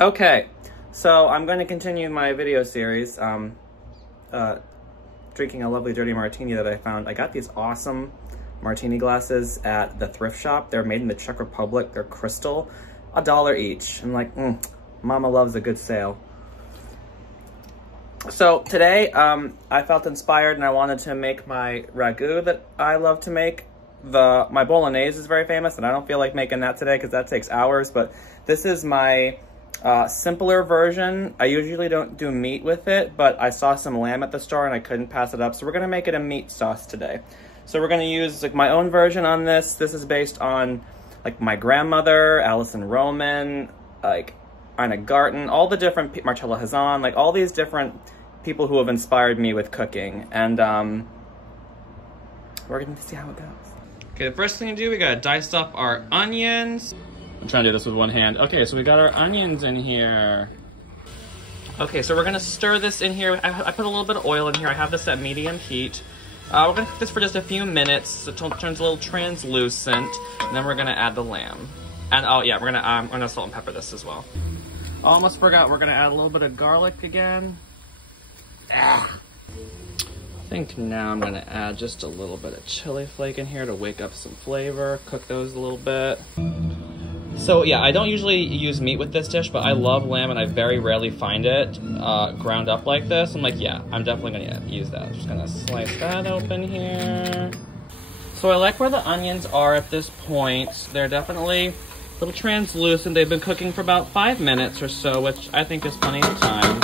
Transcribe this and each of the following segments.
Okay, so I'm going to continue my video series, drinking a lovely dirty martini that I found. I got these awesome martini glasses at the thrift shop. They're made in the Czech Republic. They're crystal, $1 each. I'm like, mama loves a good sale. So today, I felt inspired and I wanted to make my ragu that I love to make. My bolognese is very famous, and I don't feel like making that today because that takes hours, but this is my simpler version. I usually don't do meat with it, but I saw some lamb at the store and I couldn't pass it up, so we're gonna make it a meat sauce today. So we're gonna use like my own version on this. This is based on like my grandmother, Alison Roman, like Ina Garten, all the different, Marcella Hazan, like all these different people who have inspired me with cooking, and we're gonna see how it goes. Okay, the first thing to do, we gotta dice up our onions. I'm trying to do this with one hand. Okay, so we got our onions in here. Okay, so we're gonna stir this in here. I put a little bit of oil in here. I have this at medium heat. We're gonna cook this for just a few minutes until it turns a little translucent, and then we're gonna add the lamb. And oh yeah, we're gonna salt and pepper this as well. Almost forgot, we're gonna add a little bit of garlic again. I think now I'm gonna add just a little bit of chili flake in here to wake up some flavor, cook those a little bit. So yeah, I don't usually use meat with this dish, but I love lamb and I very rarely find it ground up like this. I'm like, yeah, I'm definitely gonna use that. I'm just gonna slice that open here. So I like where the onions are at this point. They're definitely a little translucent. They've been cooking for about 5 minutes or so, which I think is plenty of time.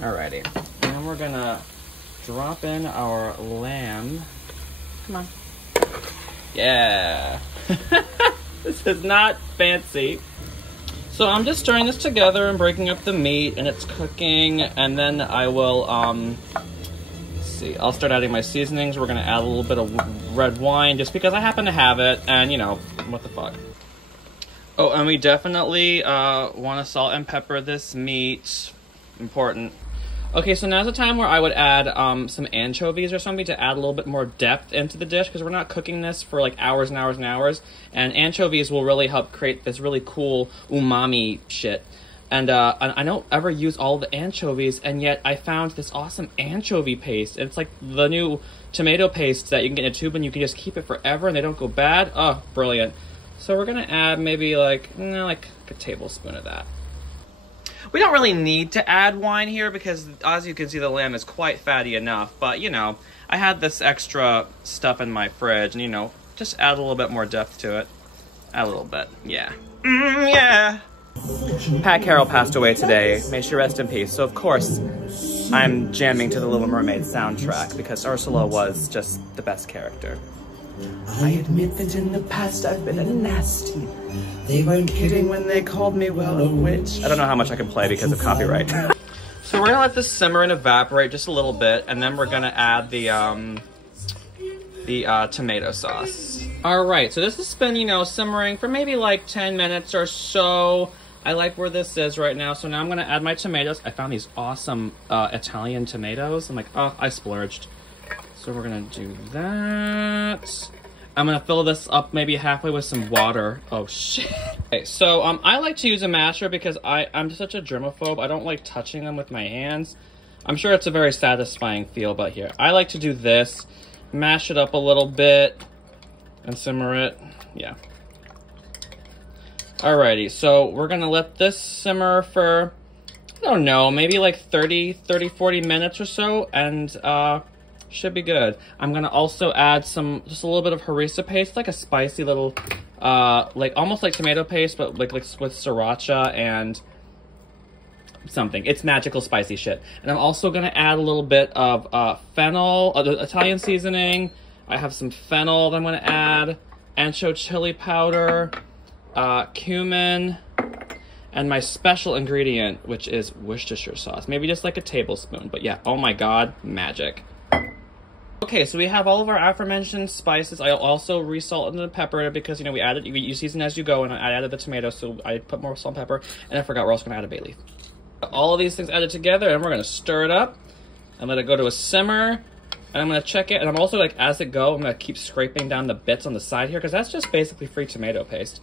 Alrighty, and then we're gonna drop in our lamb. Come on. Yeah. This is not fancy. So I'm just stirring this together and breaking up the meat, and it's cooking, and then I will, let's see, I'll start adding my seasonings. We're gonna add a little bit of red wine just because I happen to have it, and you know, what the fuck. Oh, and we definitely want to salt and pepper this meat. Important. Okay, so now's the time where I would add some anchovies or something to add a little bit more depth into the dish, because we're not cooking this for like hours and hours and hours, and anchovies will really help create this really cool umami shit. And I don't ever use all the anchovies, and yet I found this awesome anchovy paste. It's like the new tomato paste that you can get in a tube and you can just keep it forever and they don't go bad. Oh, brilliant. So we're gonna add maybe like a tablespoon of that. We don't really need to add wine here because, as you can see, the lamb is quite fatty enough. But, you know, I had this extra stuff in my fridge and, you know, just add a little bit more depth to it. Add a little bit. Yeah. Yeah. Pat Carroll passed away today. May she rest in peace. So, of course, I'm jamming to the Little Mermaid soundtrack because Ursula was just the best character. I admit that in the past I've been a nasty. They weren't kidding when they called me, well, a witch. I don't know how much I can play because of copyright. So we're gonna let this simmer and evaporate just a little bit, and then we're gonna add the tomato sauce. All right, so this has been, you know, simmering for maybe like 10 minutes or so. I like where this is right now, so now I'm gonna add my tomatoes. I found these awesome Italian tomatoes. I'm like, oh, I splurged. So we're gonna do that. I'm gonna fill this up maybe halfway with some water. Oh shit. Okay, so I like to use a masher because I'm such a germaphobe. I don't like touching them with my hands. I'm sure it's a very satisfying feel, but here, I like to do this. Mash it up a little bit and simmer it. Yeah. Alrighty, so we're gonna let this simmer for, I don't know, maybe like 40 minutes or so, and should be good. I'm gonna also add just a little bit of harissa paste, like a spicy little, like almost like tomato paste, but like with sriracha and something. It's magical spicy shit. And I'm also gonna add a little bit of fennel, Italian seasoning. I have some fennel that I'm gonna add, ancho chili powder, cumin, and my special ingredient, which is Worcestershire sauce. Maybe just like a tablespoon, but yeah, oh my god, magic. Okay, so we have all of our aforementioned spices. I also resalted and peppered it because, you know, we added, you season as you go, and I added the tomatoes, so I put more salt and pepper, and I forgot we're also gonna add a bay leaf. All of these things added together, and we're gonna stir it up and let it go to a simmer, and I'm gonna check it, and I'm also, like, as it go, I'm gonna keep scraping down the bits on the side here, because that's just basically free tomato paste.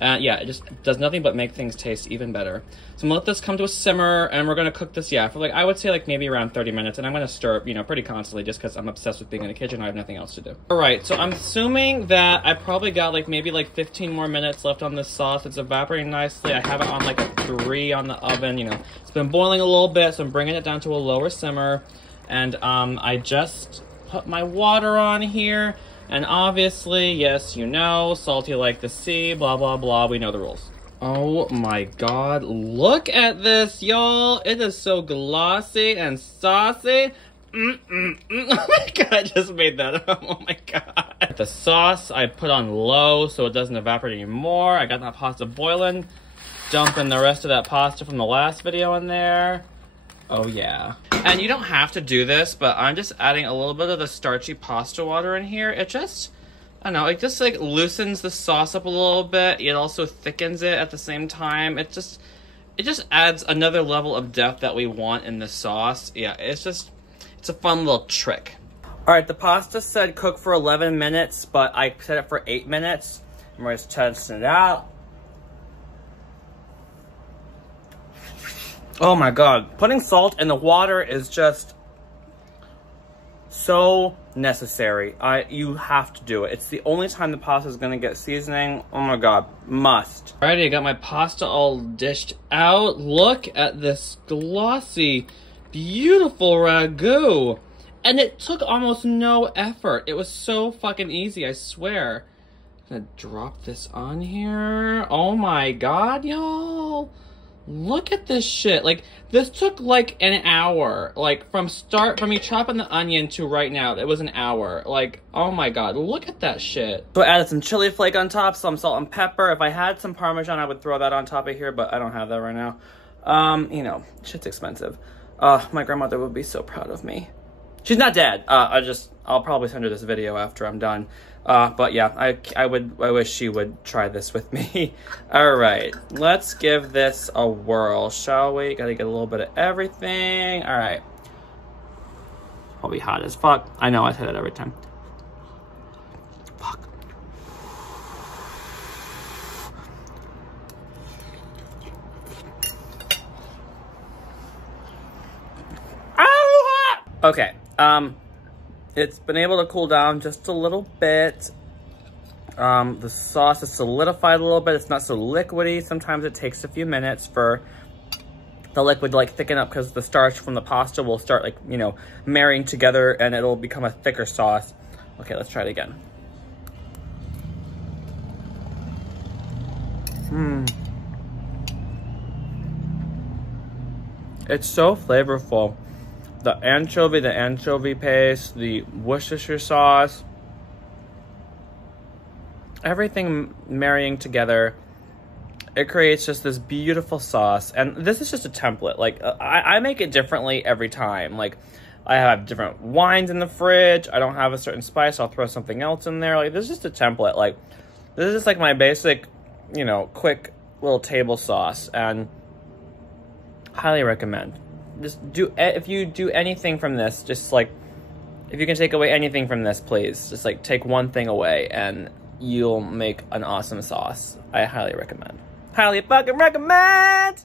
Yeah, it just does nothing but make things taste even better. So I'm gonna let this come to a simmer, and we're gonna cook this, yeah, for like, I would say like maybe around 30 minutes, and I'm gonna stir it, you know, pretty constantly just because I'm obsessed with being in the kitchen. I have nothing else to do. All right, so I'm assuming that I probably got like maybe like 15 more minutes left on this sauce. It's evaporating nicely. I have it on like a 3 on the oven, you know. It's been boiling a little bit, so I'm bringing it down to a lower simmer, and I just put my water on here. And obviously, yes, you know, salty like the sea, blah, blah, blah. We know the rules. Oh my God, look at this, y'all. It is so glossy and saucy. Oh my God, I just made that up. Oh my God. The sauce I put on low so it doesn't evaporate anymore. I got that pasta boiling. Dumping the rest of that pasta from the last video in there. Oh yeah. And you don't have to do this, but I'm just adding a little bit of the starchy pasta water in here. It just, I don't know, it just like loosens the sauce up a little bit. It also thickens it at the same time. It just adds another level of depth that we want in the sauce. Yeah, it's a fun little trick. All right, the pasta said cook for 11 minutes, but I set it for 8 minutes. And we're just testing it out. Oh my God, putting salt in the water is just so necessary. You have to do it. It's the only time the pasta is gonna get seasoning. Oh my God, must. Alrighty, I got my pasta all dished out. Look at this glossy, beautiful ragu. And it took almost no effort. It was so fucking easy, I swear. I'm gonna drop this on here. Oh my God, y'all. Look at this shit. Like, this took like an hour. Like, from me chopping the onion to right now, it was an hour. Like, oh my God, look at that shit. So I added some chili flake on top, some salt and pepper. If I had some Parmesan, I would throw that on top of here, but I don't have that right now. You know, shit's expensive. My grandmother would be so proud of me. She's not dead. I'll probably send her this video after I'm done. But yeah, I wish she would try this with me. All right, let's give this a whirl, shall we? Gotta get a little bit of everything. All right. Probably hot as fuck. I know, I say that every time. Fuck. Ah! Okay. It's been able to cool down just a little bit. The sauce is solidified a little bit. It's not so liquidy. Sometimes it takes a few minutes for the liquid to like thicken up because the starch from the pasta will start like, you know, marrying together and it'll become a thicker sauce. Okay, let's try it again. It's so flavorful. The anchovy paste, the Worcestershire sauce, everything marrying together. It creates just this beautiful sauce. And this is just a template. Like, I make it differently every time. Like, I have different wines in the fridge. I don't have a certain spice. I'll throw something else in there. Like, this is just a template. Like, this is just like my basic, you know, quick little table sauce. And highly recommend. Just if you do anything from this, just like, if you can take away anything from this, please, just like take one thing away and you'll make an awesome sauce. I highly recommend. Highly fucking recommend!